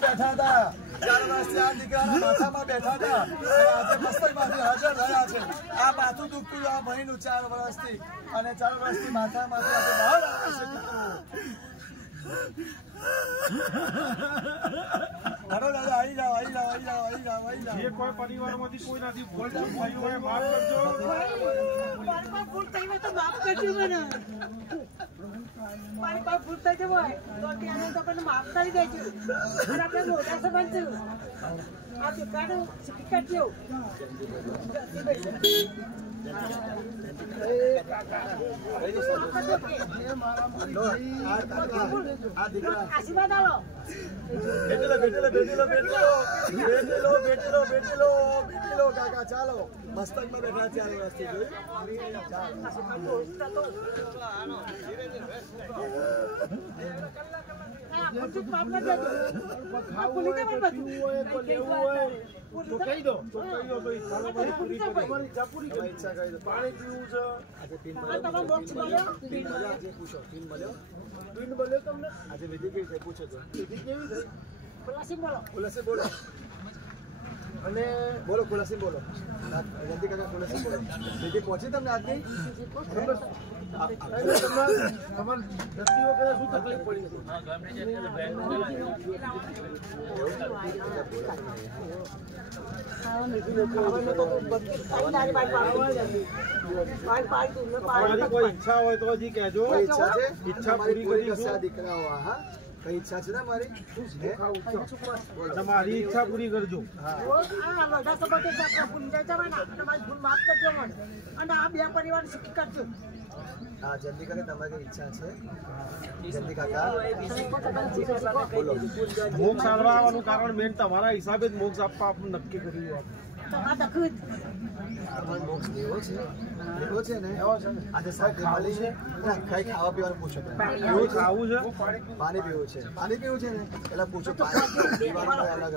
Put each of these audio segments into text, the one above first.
બેઠા હતા 4 વર્ષથી આ દીકરાના માથામાં બેઠા હતા આજે મસ્તકમાંથી હાજર રહ્યા છે આ માથું દુખતું આ ભાઈનું 4 વર્ષથી અને 4 વર્ષથી માથામાંથી આજે બહાર આવે છે હાલો દાદા આવી જાઓ જે કોઈ પરિવારમાંથી કોઈ નથી બોલતા ભાઈઓએ માફ કરજો મારી ભૂલ થઈ હોય તો માફ કરજો મને મારી પાસે ભૂલ થઈ હોય તો તેને તો મને માફ કરી દેજો અને આપણે મોટા સંબંધ છે આ દીકરાનું શીખી કરજો આશીર્વાદ આવો બેટેલો કાકા ચાલો મસ્તકમાં બેઠા 4 વર્ષથી પાણી પીવું છે તમને આજે વિધિ કેવી થઈ પૂછો છો વિધિ કેવી થઈ ખુલાસી બોલો અને બોલો ખુલાસી બોલો જલ્દી કાકા ખુલાસી બોલો વિધિ પહોંચી તમને આજની તમારા વ્યક્તિઓ કરે શું તકલીફ પડી કોઈ ઈચ્છા હોય તો હજી કહેજો ઈચ્છા પૂરી કરી દીકરાઓ હા કઈ ઈચ્છા છે ને મારી તમારી ઈચ્છા પૂરી કરજો અને આ બે પરિવાર સુખી કરજો હા જલ્દી કરે તમારી ઈચ્છા છે જલ્દી કાકા મોક્ષ આવવાનું કારણ મેન તમારા હિસાબે જ મોક્ષ આપવા આપણે નક્કી કર્યું મોક્ષ લેવો છે ને આજે સાહેબ દિવાળી છે કઈ ખાવા પીવાનું પૂછો એવું ખાવું છે પાણી પીવું છે ને પેલા પૂછો પાણી અલગ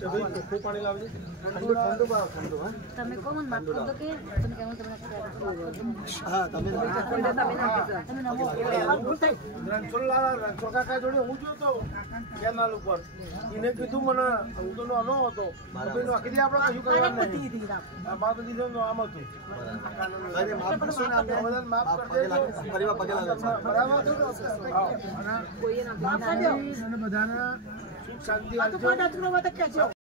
ચોખ્ખું પાણી લાવજો ઠંડુ તમે કોમન માફ કરો કે તમે કેવું તમને હા તમે કાકા જોડે હું જોતો કેનાલ ઉપર એને કીધું મને હું તો નાનો હતો આખી દી આપણે કશું કરવાનું નહીં માફ દીધું તો આમ હતું બધાને સુખ શાંતિ